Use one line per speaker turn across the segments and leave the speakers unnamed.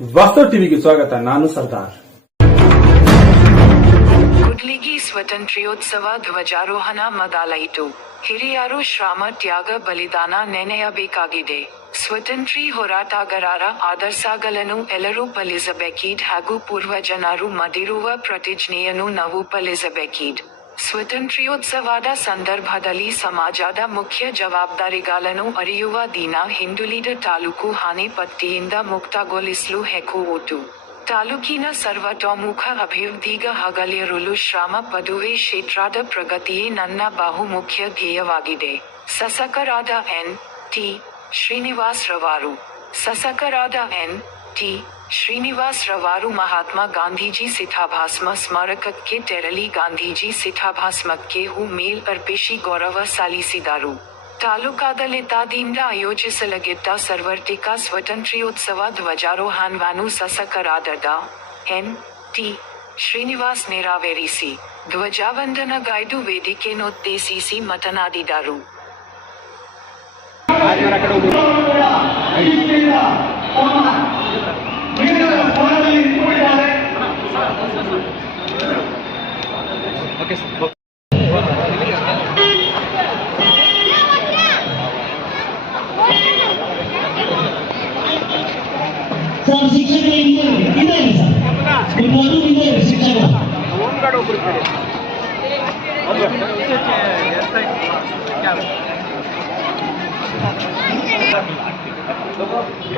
ವಾಸ್ತವ ಟಿವಿಗೆ ಸ್ವಾಗತ, ನಾನು ಸರ್ದಾರ್.
ಕುಡ್ಲಿಗಿ ಸ್ವತಂತ್ರ್ಯೋತ್ಸವ ಧ್ವಜಾರೋಹಣ ಮೊದಲಾಯಿತು ಹಿರಿಯರು ಶ್ರಮ ತ್ಯಾಗ ಬಲಿದಾನ ನೆನೆಯಬೇಕಾಗಿದೆ. ಸ್ವತಂತ್ರಿ ಹೋರಾಟಗಾರರ ಆದರ್ಶಗಳನ್ನು ಎಲ್ಲರೂ ಪಾಲಿಸಬೇಕಿದ್ ಹಾಗೂ ಪೂರ್ವಜನರು ಮದಿರುವ ಪ್ರತಿಜ್ಞೆಯನ್ನು ನಾವು ಪಾಲಿಸಬೇಕಿದ್. ಸ್ವಾತಂತ್ರ್ಯೋತ್ಸವದ ಸಂದರ್ಭದಲ್ಲಿ ಸಮಾಜದ ಮುಖ್ಯ ಜವಾಬ್ದಾರಿಗಳನ್ನು ಅರಿಯುವ ದಿನ ಹಿಂದುಳಿದ ತಾಲೂಕು ಹಾನಿ ಪಟ್ಟಿಯಿಂದ ಮುಕ್ತಗೊಳಿಸಲು ಹೆಕ್ಕುವುದು ತಾಲೂಕಿನ ಸರ್ವತೋಮುಖ ಅಭಿವೃದ್ಧಿಗ ಹಗಲಿರುಳು ಶ್ರಮ ಪದುವೆ ಕ್ಷೇತ್ರದ ಪ್ರಗತಿಯೇ ನನ್ನ ಬಹುಮುಖ್ಯ ಧ್ಯೇಯವಾಗಿದೆ. ಸಸಕರಾದ ಎನ್. ಟಿ. ಶ್ರೀನಿವಾಸ್ ರವರು. ಸಸಕರಾದ ಎನ್. ಟಿ ಶ್ರೀನಿವಾಸ್ ರವಾರು ಮಹಾತ್ಮ ಗಾಂಧೀಜಿ ಸಿತಾಭಾಸ್ಮ ಸ್ಮಾರಕಕ್ಕೆ ತೆರಳಿ ಗಾಂಧೀಜಿ ಸಿತಾಭಾಸ್ಮಕ್ಕೆ ಹೂ ಮೇಲ್ ಅರ್ಪಿಸಿ ಗೌರವ ಸಲ್ಲಿಸಿದರು ತಾಲೂಕಾಡಳಿತದಿಂದ ಆಯೋಜಿಸಲಾಗಿದ್ದ ಸರ್ವರ್ತಿಕ ಸ್ವಾತಂತ್ರ್ಯೋತ್ಸವ ಧ್ವಜಾರೋಹಣವನ್ನು ಸಸಕರಾದ ಎನ್ ಟಿ ಶ್ರೀನಿವಾಸ್ ನೆರವೇರಿಸಿ ಧ್ವಜವಂದನಗೈದು ವೇದಿಕೆಯನ್ನುದ್ದೇಶಿಸಿ ಮಾತನಾಡಿದರು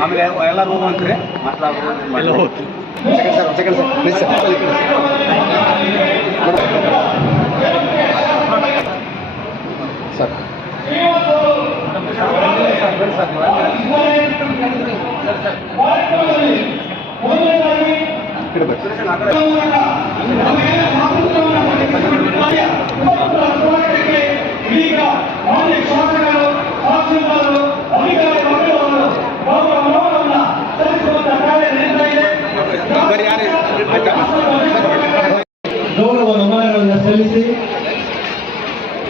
ಆಮೇಲೆ ಹೋಗುವಂತ್ರಿ ಮಾತಾಡೋದು ಸೆಕೆಂಡ್ ಸರ್
ಗೌರವ ನಮನಗಳನ್ನು ಸಲ್ಲಿಸಿ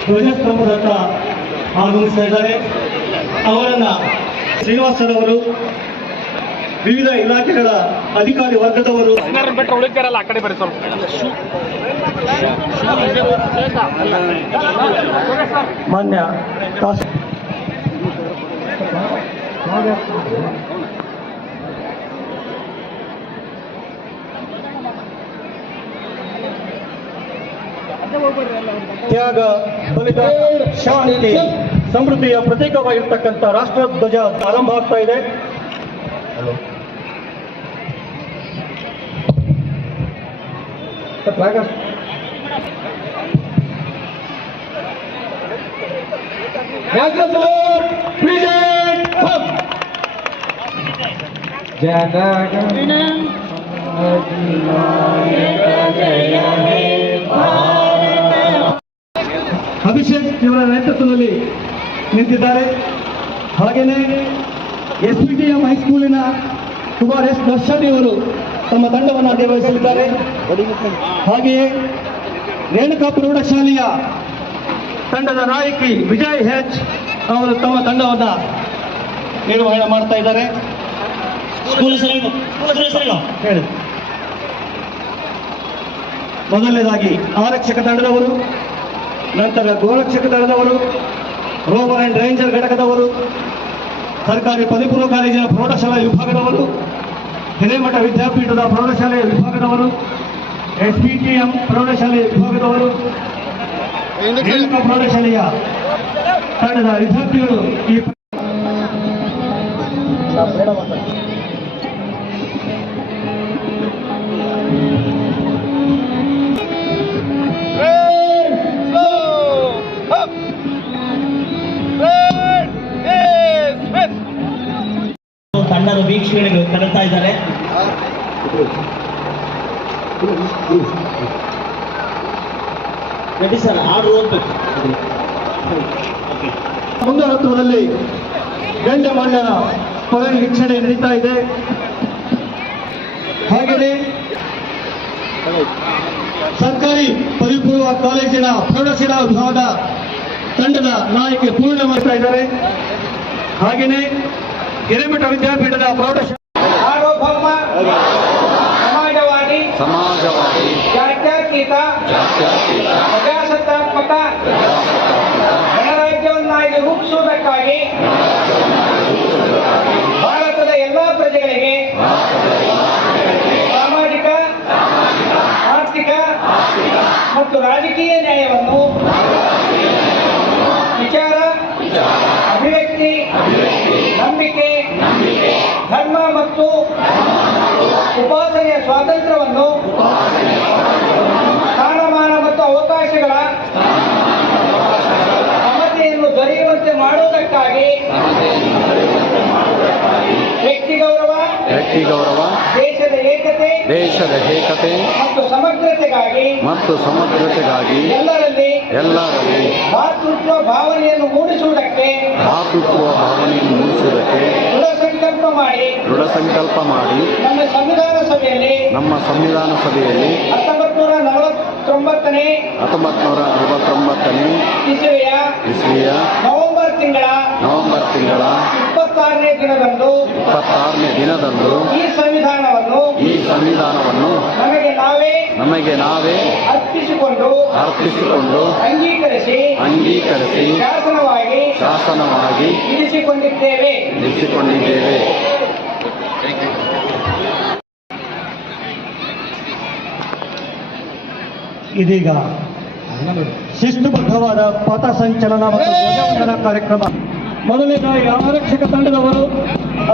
ಧ್ವಜಸ್ತಂಭದತ್ತ ಆಗಮಿಸ್ತಾ ಇದ್ದಾರೆ ಅವರನ್ನ ಶ್ರೀನಿವಾಸರವರು ವಿವಿಧ ಇಲಾಖೆಗಳ ಅಧಿಕಾರಿ ವರ್ಗದವರು ಮಾನ್ಯ ತಾಸ್- ತ್ಯಾಗ ಬಲಿದಾನ ಶಾಂತಿ. ಸಮೃದ್ಧಿಯ ಪ್ರತೀಕವಾಗಿರ್ತಕ್ಕಂಥ ರಾಷ್ಟ್ರಧ್ವಜ ಆರಂಭ ಆಗ್ತಾ ಇದೆ. ಅಭಿಷೇಕ್ ಇವರ ನೇತೃತ್ವದಲ್ಲಿ ನಿಂತಿದ್ದಾರೆ. ಹಾಗೆಯೇ ಎಸ್ ಪಿ ಟಿ ಎಂ ಹೈಸ್ಕೂಲಿನ ಕುಮಾರ್ ಎಸ್ ದರ್ಶನ್ ಇವರು ತಮ್ಮ ತಂಡವನ್ನು ನಿರ್ವಹಿಸಲಿದ್ದಾರೆ ಹಾಗೆಯೇ ರೇಣುಕಾ ಪ್ರೌಢಶಾಲೆಯ ತಂಡದ ನಾಯಕಿ ವಿಜಯ್ ಹೆಚ್ ಅವರು ತಮ್ಮ ತಂಡವನ್ನು ನಿರ್ವಹಣೆ ಮಾಡ್ತಾ ಇದ್ದಾರೆ. ಹೇಳಿ. ಮೊದಲನೇದಾಗಿ ಆರಕ್ಷಕ ತಂಡದವರು ನಂತರ ಗೋರಕ್ಷಕ ತಂಡದವರು ರೋವರ್ ಅಂಡ್ ರೇಂಜರ್ ಘಟಕದವರು ಸರ್ಕಾರಿ ಪದವಿಪೂರ್ವ ಕಾಲೇಜಿನ ಪ್ರೌಢಶಾಲಾ ವಿಭಾಗದವರು ಹಿರೇಮಠ ವಿದ್ಯಾಪೀಠದ ಪ್ರೌಢಶಾಲೆಯ ವಿಭಾಗದವರು ಎಸ್ ಪಿ ಟಿ ಎಂ ಪ್ರೌಢಶಾಲೆಯ ವಿಭಾಗದವರು ಪ್ರೌಢಶಾಲೆಯ ತಂಡದ ವಿದ್ಯಾರ್ಥಿಗಳು ಈ ತಂಡದ ವೀಕ್ಷಣೆಗೆ ಕರೆತಾ ಇದ್ದಾರೆ. ನಟಿ ಸರ್ ಆರು ಗಂಡ ಮಣ್ಣನ ಪರ ವೀಕ್ಷಣೆ ನಡೀತಾ ಇದೆ. ಹಾಗೆಯೇ ಸರ್ಕಾರಿ ಪರಿಪೂರ್ವ ಕಾಲೇಜಿನ ಪ್ರೌಢಶಾಲಾ ವಿಭಾಗದ ತಂಡದ ನಾಯಕಿ ಪೂರ್ಣ ಮಾಡ್ತಾ ಇದ್ದಾರೆ. ಹಾಗೆಯೇ ಹಿರೇಮಠ ವಿದ್ಯಾಪೀಠದ ಪ್ರೌಢಶಾಲೆ
ಸಮಾಜವಾದಿ
ಸಮಾಜವಾದಿ
ಜಾತ್ಯತೀತ
ಜಾತ್ಯತೀತ
ಪ್ರಜಾಸತ್ತಾತ್ಮಕ ಗಣರಾಜ್ಯವನ್ನಾಗಿ ರೂಪಿಸುವುದಕ್ಕಾಗಿ ಭಾರತದ ಎಲ್ಲ ಪ್ರಜೆಗಳಿಗೆ ಸಾಮಾಜಿಕ ಆರ್ಥಿಕ ಮತ್ತು ರಾಜಕೀಯ ನ್ಯಾಯವನ್ನು ಸ್ವಾತಂತ್ರ್ಯವನ್ನು ಸ್ಥಾನಮಾನ ಮತ್ತು ಅವಕಾಶಗಳ ಸಮತೆಯನ್ನು ದೊರೆಯುವಂತೆ ಮಾಡುವುದಕ್ಕಾಗಿ ವ್ಯಕ್ತಿ ಗೌರವ
ವ್ಯಕ್ತಿ ಗೌರವ
ದೇಶದ ಏಕತೆ
ದೇಶದ ಏಕತೆ
ಮತ್ತು ಸಮಗ್ರತೆಗಾಗಿ
ಮತ್ತು ಸಮಗ್ರತೆಗಾಗಿ
ಎಲ್ಲರಲ್ಲಿ
ಎಲ್ಲರಲ್ಲಿ
ಭಾತೃತ್ವ ಭಾವನೆಯನ್ನು ಮೂಡಿಸುವುದಕ್ಕೆ
ಭಾತೃತ್ವ ಭಾವನೆಯನ್ನು ಮೂಡಿಸುವುದಕ್ಕೆ
ದೃಢ ಸಂಕಲ್ಪ ಮಾಡಿ
ದೃಢ ಸಂಕಲ್ಪ ಮಾಡಿ
ನಮ್ಮ ಸಂವಿಧಾನ ಸಭೆಯಲ್ಲಿ
ನಮ್ಮ ಸಂವಿಧಾನ ಸಭೆಯಲ್ಲಿ
ಹತ್ತೊಂಬತ್ತು ನೂರ ನಲವತ್ತೊಂಬತ್ತನೇ
ಹತ್ತೊಂಬತ್ತು ನೂರ ನಲವತ್ತೊಂಬತ್ತನೇ
ಇಸವಿಯ
ಇಸ್ವಿಯ
ನವೆಂಬರ್ ತಿಂಗಳ
ನವೆಂಬರ್ ತಿಂಗಳ
ಇಪ್ಪತ್ತಾರನೇ ದಿನದಂದು
ಇಪ್ಪತ್ತಾರನೇ ದಿನದಂದು
ಈ ಸಂವಿಧಾನವನ್ನು
ಈ ಸಂವಿಧಾನವನ್ನು
ನಮಗೆ ನಾವೇ
ನಮಗೆ ನಾವೇ
ಅರ್ಪಿಸಿಕೊಂಡು
ಅರ್ಪಿಸಿಕೊಂಡು
ಅಂಗೀಕರಿಸಿ
ಅಂಗೀಕರಿಸಿ
ಶಾಸನವಾಗಿ
ಶಾಸನವಾಗಿ
ಇರಿಸಿಕೊಂಡಿದ್ದೇವೆ
ಇರಿಸಿಕೊಂಡಿದ್ದೇವೆ
ಇದೀಗ ಶಿಸ್ತುಬದ್ಧವಾದ ಪಥ ಸಂಚಲನ ಮತ್ತು ಧ್ವಜವಂದನಾ ಕಾರ್ಯಕ್ರಮ. ಮೊದಲನೇದಾಗಿ ಆರಕ್ಷಕ ತಂಡದವರು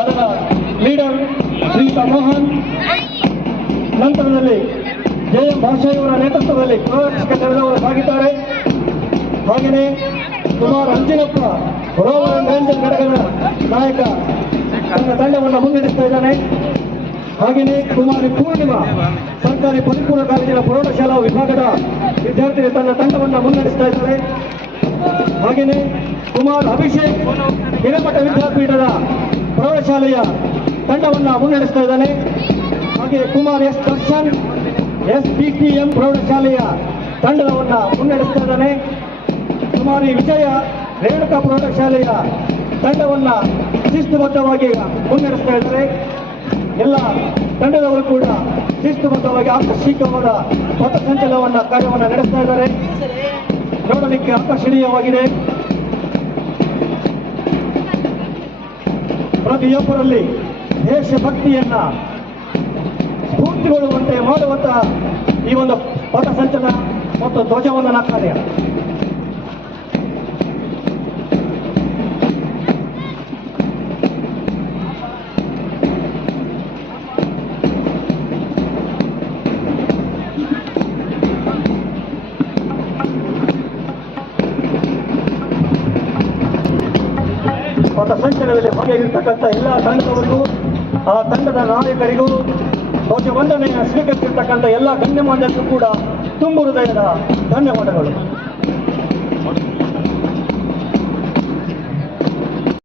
ಅದರ ಲೀಡರ್ ಶ್ರೀಯುತ ಮೋಹನ್. ನಂತರದಲ್ಲಿ ಜೆ ಎಂ ನೇತೃತ್ವದಲ್ಲಿ ಆರಕ್ಷಕ ತಂಡದವರು ಸಾಗಿದ್ದಾರೆ ಹಾಗೆಯೇ ಕುಮಾರ್ ಅಂಜಿನಪ್ಪ ರೋಮನ್ ನಿರಂಜನ್ ಘಟಕದ ನಾಯಕ ತನ್ನ ತಂಡವನ್ನು ಮುನ್ನಡೆಸ್ತಾ ಇದ್ದಾನೆ. ಹಾಗೆಯೇ ಕುಮಾರಿ ಪೂರ್ಣಿಮಾ, ಸರ್ಕಾರಿ ಪರಿಪೂರ್ಣ ಕಾಲೇಜಿನ ಪ್ರೌಢಶಾಲಾ ವಿಭಾಗದ ವಿದ್ಯಾರ್ಥಿಗಳು ತನ್ನ ತಂಡವನ್ನು ಮುನ್ನಡೆಸ್ತಾ ಇದ್ದಾರೆ. ಹಾಗೆಯೇ ಕುಮಾರ್ ಅಭಿಷೇಕ್ ಹಿರೇಮಠ ವಿದ್ಯಾಪೀಠದ ಪ್ರೌಢಶಾಲೆಯ ತಂಡವನ್ನು ಮುನ್ನಡೆಸ್ತಾ ಇದ್ದಾನೆ. ಹಾಗೆ Kumar S Darshan S P P M ಪ್ರೌಢಶಾಲೆಯ ತಂಡವನ್ನು ಮುನ್ನಡೆಸ್ತಾ ಇದ್ದಾನೆ. ಕುಮಾರಿ ವಿಜಯ ರೇಣುಕಾ ಪ್ರೌಢಶಾಲೆಯ ತಂಡವನ್ನು ಶಿಸ್ತುಬದ್ಧವಾಗಿ ಮುನ್ನಡೆಸ್ತಾ ಇದ್ದಾರೆ. ಎಲ್ಲ ತಂಡದವರು ಕೂಡ ಶಿಸ್ತುಬದ್ಧವಾಗಿ ಆಕರ್ಷಕವಾದ ಪಥಸಂಚಲನವನ್ನು ಕಾರ್ಯವನ್ನು ನಡೆಸ್ತಾ ಇದ್ದಾರೆ. ನೋಡಲಿಕ್ಕೆ ಆಕರ್ಷಣೀಯವಾಗಿದೆ. ಪ್ರತಿಯೊಬ್ಬರಲ್ಲಿ ದೇಶಭಕ್ತಿಯನ್ನ ಸ್ಫೂರ್ತಿಗೊಳ್ಳುವಂತೆ ಮಾಡುವಂತಹ ಈ ಒಂದು ಪಥಸಂಚಲನ ಮತ್ತು ಧ್ವಜವಂದನಾ ಕಾರ್ಯ ಪಥಸಂಚಲನದಲ್ಲಿ ಭಾಗಿಯಾಗಿರ್ತಕ್ಕಂಥ ಎಲ್ಲ ತಂಡದವರಿಗೂ ಆ ತಂಡದ ನಾಯಕರಿಗೂ ಧ್ವಜವಂದನೆಯ ಸ್ವೀಕರಿಸಿರ್ತಕ್ಕಂಥ ಎಲ್ಲ ಗಣ್ಯಮಾನ್ಯರಿಗೂ ಕೂಡ ತುಂಬ ಹೃದಯದ ಧನ್ಯವಾದಗಳು.